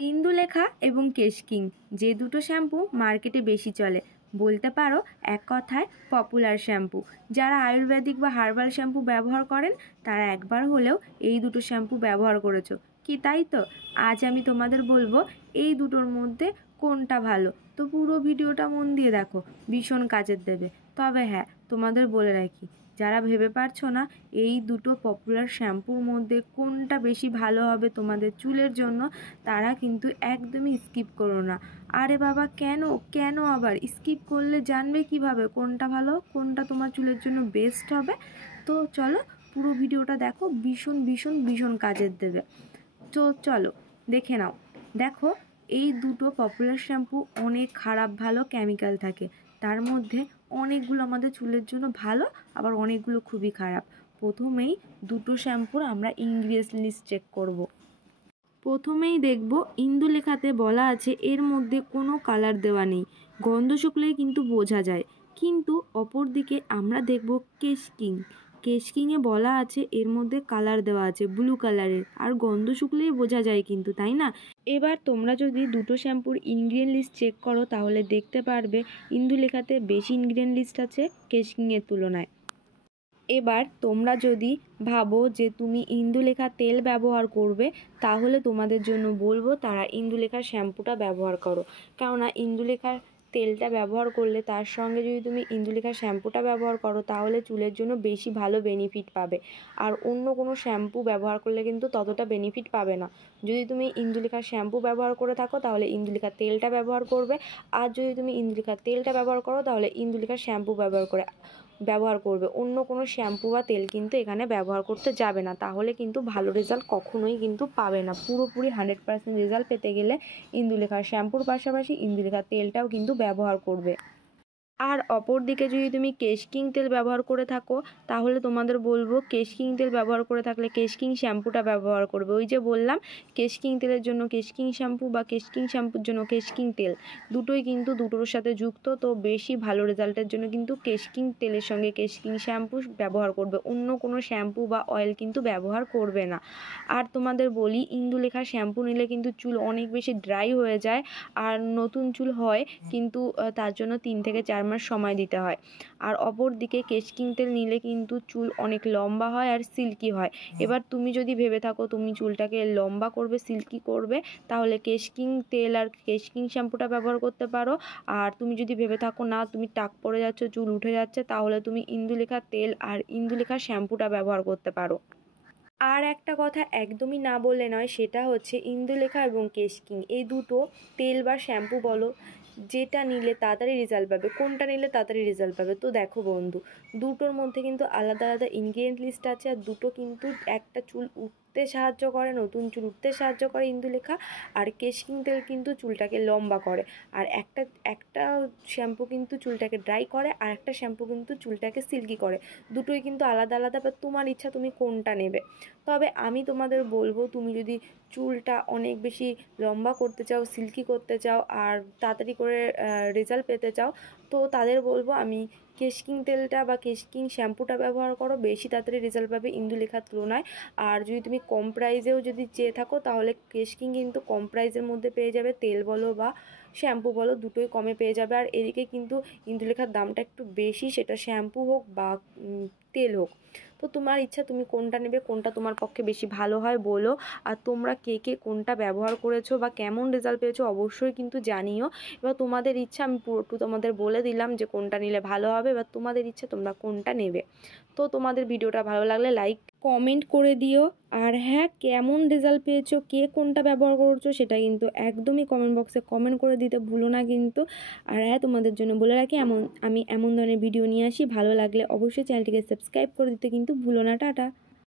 ইন্দুলেখা এবং কেশ কিং যে দুটো শ্যাম্পু মার্কেটে বেশি চলে, বলতে পারো এক কথায় পপুলার শ্যাম্পু। যারা আয়ুর্বেদিক বা হার্বাল শ্যাম্পু ব্যবহার করেন তারা একবার হলেও এই দুটো শ্যাম্পু ব্যবহার করেছো কি? তাই তো আজ আমি তোমাদের বলবো এই দুটোর মধ্যে কোনটা ভালো। তো পুরো ভিডিওটা মন দিয়ে দেখো, ভীষণ কাজের দেবে। তবে হ্যাঁ, তোমাদের বলে রাখি, যারা ভেবে পারছো না এই দুটো পপুলার শ্যাম্পুর মধ্যে কোনটা বেশি ভালো হবে তোমাদের চুলের জন্য, তারা কিন্তু একদমই স্কিপ করো না। আরে বাবা, কেন কেন আবার স্কিপ করলে জানবে কিভাবে কোনটা ভালো, কোনটা তোমার চুলের জন্য বেস্ট হবে? তো চলো পুরো ভিডিওটা দেখো, ভীষণ ভীষণ ভীষণ কাজের দেবে। তো চলো দেখে নাও। দেখো, এই দুটো পপুলার শ্যাম্পু অনেক খারাপ ভালো কেমিক্যাল থাকে, তার মধ্যে অনেকগুলো আমাদের চুলের জন্য ভালো, আবার অনেকগুলো খুবই খারাপ। প্রথমেই দুটো শ্যাম্পুর আমরা ইনগ্রিডিয়েন্টস লিস্ট চেক করব। প্রথমেই দেখব ইন্দুলেখাতে বলা আছে এর মধ্যে কোনো কালার দেওয়া নেই, গন্ধ শুকলেই কিন্তু বোঝা যায়। কিন্তু অপরদিকে আমরা দেখব কেশ কিং, কেশ কিংয়ে বলা আছে এর মধ্যে কালার দেওয়া আছে ব্লু কালারের, আর গন্ধ শুকলেই বোঝা যায় কিন্তু, তাই না? এবার তোমরা যদি দুটো শ্যাম্পুর ইনগ্রিডিয়েন্ট লিস্ট চেক করো তাহলে দেখতে পারবে ইন্দুলেখাতে বেশি ইনগ্রিডিয়েন্ট লিস্ট আছে কেশ কিংয়ের তুলনায়। এবার তোমরা যদি ভাবো যে তুমি ইন্দুলেখা তেল ব্যবহার করবে, তাহলে তোমাদের জন্য বলবো তারা ইন্দুলেখার শ্যাম্পুটা ব্যবহার করো। কেননা ইন্দুলেখার তেলটা ব্যবহার করলে তার সঙ্গে যদি তুমি ইন্দুলেখার শ্যাম্পুটা ব্যবহার করো তাহলে চুলের জন্য বেশি ভালো বেনিফিট পাবে। আর অন্য কোনো শ্যাম্পু ব্যবহার করলে কিন্তু ততটা বেনিফিট পাবে না। যদি তুমি ইন্দুলেখার শ্যাম্পু ব্যবহার করে থাকো তাহলে ইন্দুলেখার তেলটা ব্যবহার করবে, আর যদি তুমি ইন্দুলেখার তেলটা ব্যবহার করো তাহলে ইন্দুলেখার শ্যাম্পু ব্যবহার করবে। অন্য কোনো শ্যাম্পু বা তেল কিন্তু এখানে ব্যবহার করতে যাবে না, তাহলে কিন্তু ভালো রেজাল্ট কখনোই কিন্তু পাবে না। পুরোপুরি 100% রেজাল্ট পেতে গেলে ইন্দুলেখার শ্যাম্পুর পাশাপাশি ইন্দুলেখার তেলটাও কিন্তু ব্যবহার করবে। আর অপর দিকে যদি তুমি কেশ কিং তেল ব্যবহার করে থাকো তাহলে তোমাদের বলবো কেশ কিং তেল ব্যবহার করে থাকলে কেশ কিং শ্যাম্পুটা ব্যবহার করবে। ওই যে বললাম, কেশ কিং তেলের জন্য কেশ কিং শ্যাম্পু বা কেশ কিং শ্যাম্পুর জন্য কেশ কিং তেল, দুটোই কিন্তু দুটোর সাথে যুক্ত। তো বেশি ভালো রেজাল্টের জন্য কিন্তু কেশ কিং তেলের সঙ্গে কেশ কিং শ্যাম্পু ব্যবহার করবে, অন্য কোনো শ্যাম্পু বা অয়েল কিন্তু ব্যবহার করবে না। আর তোমাদের বলি, ইন্দুলেখার শ্যাম্পু নিলে কিন্তু চুল অনেক বেশি ড্রাই হয়ে যায়, আর নতুন চুল হয়, কিন্তু তার জন্য 3 থেকে 4 মাস সময় দিতে হয়। আর অপর দিকে কেশ কিং তেল নিলে কিন্তু চুল অনেক লম্বা হয় আর সিল্কি হয়। এবার তুমি যদি ভেবে থাকো তুমি চুলটাকে লম্বা করবে, সিল্কি করবে, তাহলে কেশ কিং তেল আর কেশ কিং শ্যাম্পুটা ব্যবহার করতে পারো। আর তুমি যদি ভেবে থাকো না তুমি টাক পড়ে যাচ্ছে, চুল উঠে যাচ্ছে, তাহলে তুমি ইন্দুলেখা তেল আর ইন্দুলেখা শ্যাম্পুটা ব্যবহার করতে পারো। আর একটা কথা একদমই না বললে নয়, সেটা হচ্ছে ইন্দুলেখা এবং কেশ কিং এই দুটো তেল বা শ্যাম্পু বলো, যেটা নিলে তাড়াতাড়ি রেজাল্ট পাবে, কোনটা নিলে তাড়াতাড়ি রেজাল্ট পাবে। তো দেখো বন্ধু, দুটোর মধ্যে কিন্তু আলাদা আলাদা ইনগ্রিডিয়েন্ট লিস্ট আছে, আর দুটো কিন্তু একটা চুল উঠতে সাহায্য করে, নতুন চুল উঠতে সাহায্য করে ইন্দুলেখা, আর কেশ কিং তেল কিন্তু চুলটাকে লম্বা করে। আর একটা একটা শ্যাম্পু কিন্তু চুলটাকে ড্রাই করে, আর একটা শ্যাম্পু কিন্তু চুলটাকে সিল্কি করে। দুটোই কিন্তু আলাদা আলাদা, বা তোমার ইচ্ছা তুমি কোনটা নেবে। তবে আমি তোমাদের বলবো, তুমি যদি চুলটা অনেক বেশি লম্বা করতে চাও, সিল্কি করতে চাও, আর তাড়াতাড়ি করে রেজাল্ট পেতে চাও, তো তাদের বলবো আমি কেশ কিং তেলটা বা কেশ কিং শ্যাম্পুটা ব্যবহার করো, বেশি তাড়াতাড়ি রেজাল্ট পাবে ইন্দুলেখার তুলনায়। আর যদি তুমি কম প্রাইসেও যদি চেয়ে থাকো তাহলে কেশ কিং কিন্তু কম প্রাইসের মধ্যে পেয়ে যাবে, তেল বলো বা শ্যাম্পু বলো দুটোই কমে পেয়ে যাবে। আর এদিকে কিন্তু ইন্দুলেখার দামটা একটু বেশি, সেটা শ্যাম্পু হোক বা তেল হোক। তো তোমার ইচ্ছা তুমি কোনটা নেবে, কোনটা তোমার পক্ষে বেশি ভালো হয় বলো। আর তোমরা কে কে কোনটা ব্যবহার করেছো বা কেমন রেজাল্ট পেয়েছো অবশ্যই কিন্তু জানিও। এবার তোমাদের ইচ্ছা, আমি পুরোটু তোমাদের বলে দিলাম যে কোনটা নিলে ভালো হবে, এবার তোমাদের ইচ্ছা তোমরা কোনটা নেবে। তো তোমাদের ভিডিওটা ভালো লাগলে লাইক কমেন্ট করে দিও। আর হ্যাঁ, কেমন রেজাল্ট পেয়েছো, কে কোনটা ব্যবহার করছো সেটা কিন্তু একদমই কমেন্ট বক্সে কমেন্ট করে দিতে ভুলো না কিন্তু। আর হ্যাঁ, তোমাদের জন্য বলে রাখি, আমি এমন ধরনের ভিডিও নিয়ে আসি, ভালো লাগলে অবশ্যই চ্যানেলটিকে সাবস্ক্রাইব করে দিতে কিন্তু ভুলো না। টাটা।